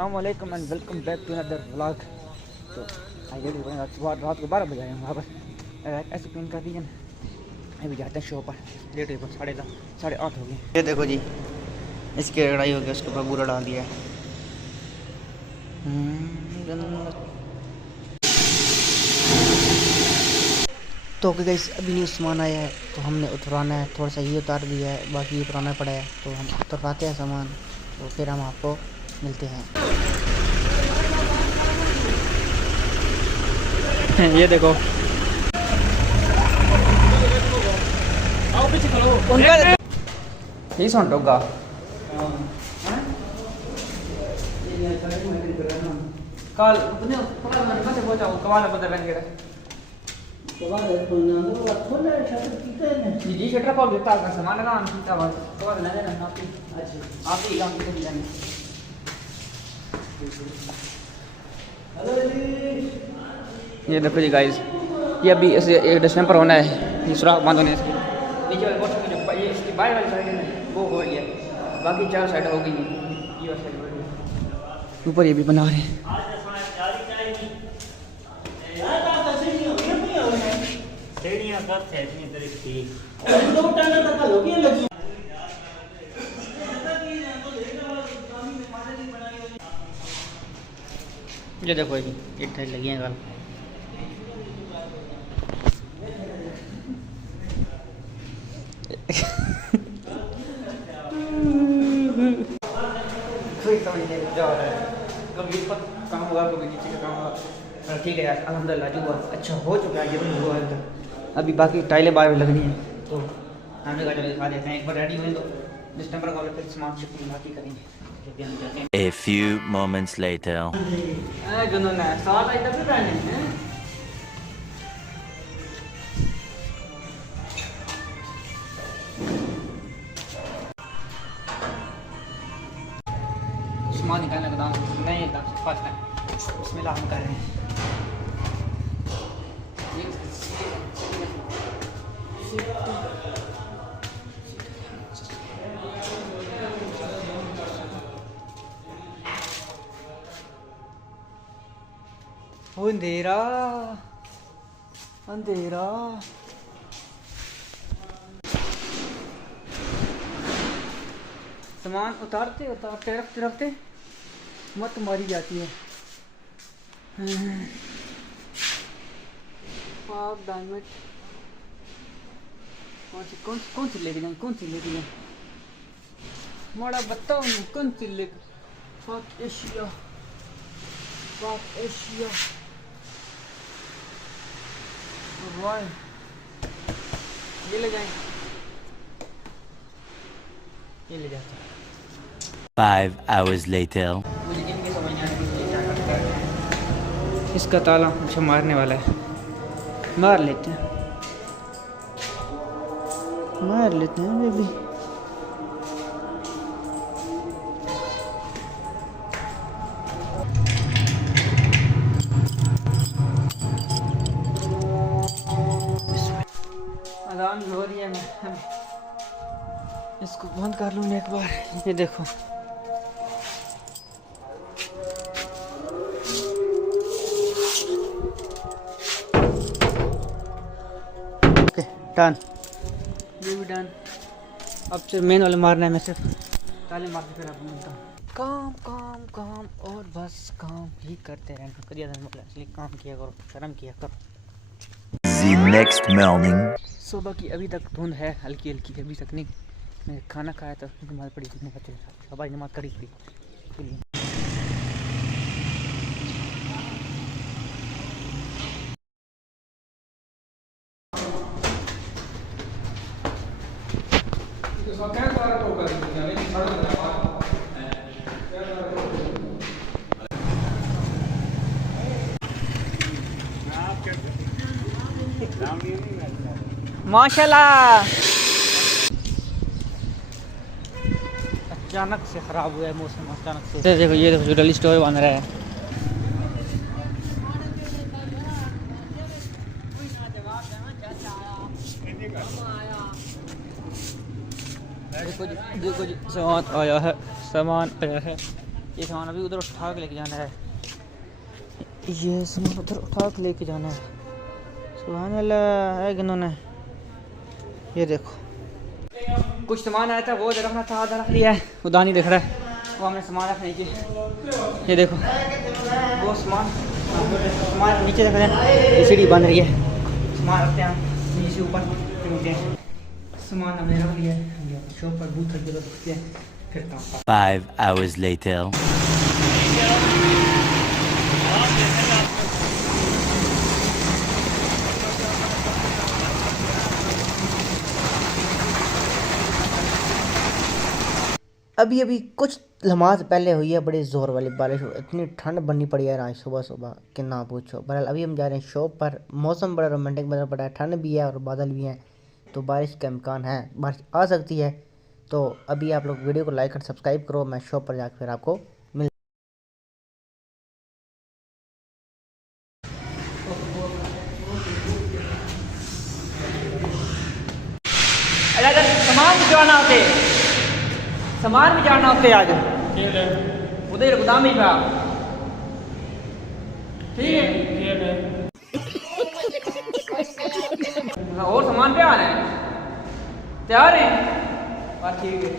अस्सलाम वालेकुम and welcome back to another vlog. तो आइए रात को 12 बजे आए हैं वहाँ पर ऐसे क्लीन कर दिए। अभी जाते हैं शॉप पर, लेट हो 8:30 हो गए। ये देखो जी, इसकी लड़ाई हो गई, उसके ऊपर बूरा डाल दिया है। तो क्या गाइस, अभी न्यू सामान आया है तो हमने उतरवाना है। थोड़ा सा ये उतार दिया है, बाकी ये उतरवाना पड़ा है। तो हम उतरवाते हैं सामान, तो फिर हम आपको मिलते हैं। ये देखो उनका यही साउंड होगा। कल से पहुंचा कवाल बदल रंगे जी शटर कॉल देता है सामान लगा हम सीता बस तो बाद ले लेना आप ही काम कितने जाने। ये देखो जी गाइस, ये अभी इसे 1 दिसंबर होना है। ये सुराख बंद होने से नीचे वाले बोर्ड में जो ये इसकी बाहर वाली साइड है वो हो रही है, बाकी 4 साइड हो गई। ये साइड ऊपर ये भी बना रहे हैं। ये देखो ये इतने लगी हैं कल। कभी काम होगा कभी नीचे का काम होगा। ठीक है यार, अल्हम्दुलिल्लाह जो अच्छा हो चुका है, ये भी हुआ है। अभी बाकी टाइलें बाहर लगनी है, तो हमने कहा चलो दिखा देते हैं। एक बार रेडी हुए तो दिसंबर का फिर सामान शिफ्टिंग बाकी करेंगे। A few moments later. जुनून है साथ आई तब भी पहने हैं। सामान निकालने का दाम नहीं था फर्स्ट टाइम। बिस्मिल्लाह हम कर रहे हैं। अंधेरा अंधेरा सामान उतारते उतारते रखते रखते मत मारी जाती है। आप डायमंड कौन सी लेके जाए, कौन सी लेके जाए माड़ा बताओ ना, कौन सी लेके साउथ एशिया ये ले जाएंगे, ये ले जाते हैं। 5 hours later. मुझे इनकी समझ नहीं आ रही। इसका ताला मुझे मारने वाला है, मार लेते हैं बेबी। अलार्म हो रही है, मैं इसको बंद कर लूँ एक बार। ये देखो ओके डन, ये भी डन। अब सिर्फ मेन वाले मारना है, मैं सिर्फ ताले मार के फिर आप मिलता हूँ। काम काम काम और बस काम ही करते रहना। करिए इसलिए काम किया करो, शर्म किया करो। The next morning. सुबह की अभी तक धुंध है, हल्की हल्की अभी तक नहीं। मैं खाना खाया था, नमाज पढ़ी थी, सुबह नमाज करी थी। माशाल्लाह अचानक से ख़राब हुआ है मौसम, अचानक से। देखो ये देखो ज्वेलरी स्टोर बन रहा है। देखो जी सामान आया है, ये सामान अभी उधर उठा के लेके जाना है, ये सामान उधर उठा के लेके जाना है। सुभान अल्लाह है गिनों ने। ये देखो कुछ सामान आया था वो रखना था, आधा रख लिया है, उदा नहीं दिख रहा है, वो हमने सामान रखने की। ये देखो वो सामान नीचे रख रहे हैं, सीढ़ी बन रही है, सामान रखते हैं हम नीचे ऊपर मिलते हैं। सामान हमने रख लिया है शॉप पर, बूथ रख रखते हैं फिर काम। 5 hours later. अभी अभी कुछ लम्हात पहले हुई है बड़ी ज़ोर वाली बारिश। इतनी ठंड बननी पड़ी है आज सुबह सुबह कि ना पूछो। बहरहाल अभी हम जा रहे हैं शॉप पर। मौसम बड़ा रोमांटिक बना पड़ा है, ठंड भी है और बादल भी हैं, तो बारिश का इम्कान है, बारिश आ सकती है। तो अभी आप लोग वीडियो को लाइक और सब्सक्राइब करो, मैं शॉप पर जाकर फिर आपको मिल। सामान भी जाना होते, सामान भी जाना होते आज उधर गोदाम ही पा। ठीक है और सामान पे आ रहे हैं, तैयार है बस ठीक है।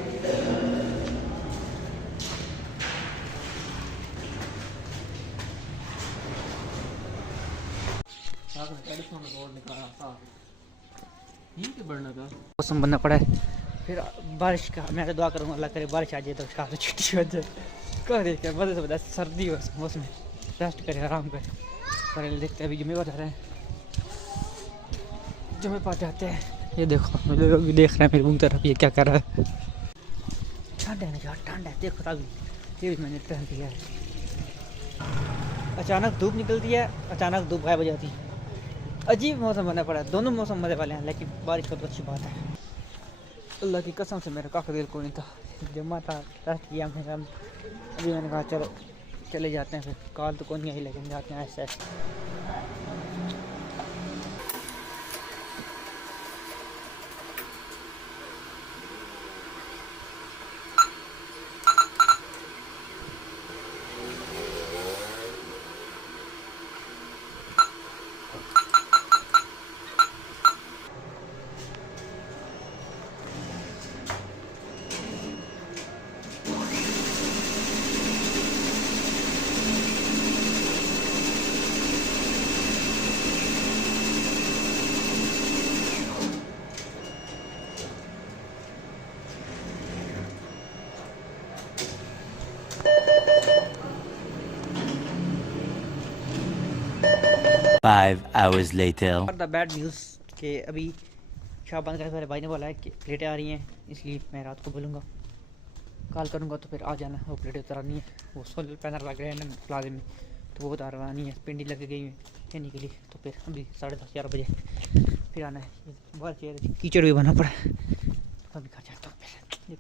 मौसम बनना पड़ा है, फिर बारिश का मैं तो दुआ करूँगा अल्लाह करे बारिश आ जाए तो उसका छुट्टी हो जाए। कह रहे क्या बदल से बता सर्दी हो मौसम रेस्ट करे आराम करे। पर देखते हैं अभी जुम्मे पर जा रहे हैं, जुम्मे पर जाते हैं। ये देखो मेरे लोग भी देख रहे हैं मेरे मुँह तरफ, ये क्या कर रहा है। ठंड है ना यार, ठंड है देखो अभी ये भी मैंने पहन दिया है। अचानक धूप निकलती है, अचानक धूप गायब हो जाती है, अजीब मौसम बना पड़ा है। दोनों मौसम मज़े वाले हैं, लेकिन बारिश का तो अच्छी बात है। अल्लाह की कसम से मेरा काफ़ी दिल को नहीं था, जमा था रेस्ट किया हमने। अभी मैंने कहा चलो चले जाते हैं, फिर कॉल तो कौन यही लेकिन जाते हैं ऐसे। 5 hours later. और द बैड न्यूज़ कि अभी शॉप बंद करके मेरे भाई ने बोला है कि प्लेटें आ रही हैं, इसलिए मैं रात को बोलूँगा कॉल करूँगा तो फिर आ जाना। वो प्लेटें उतारनी है, वो सोलर पैनल लग रहे हैं ना प्लाजे में, तो वो उतारवानी है, पिंडी लग गई है लेने के लिए। तो फिर अभी 10:30 11 बजे फिर आना है। बहुत कीचड़ भी बना पड़ा है, अभी घर जाता हूँ फिर।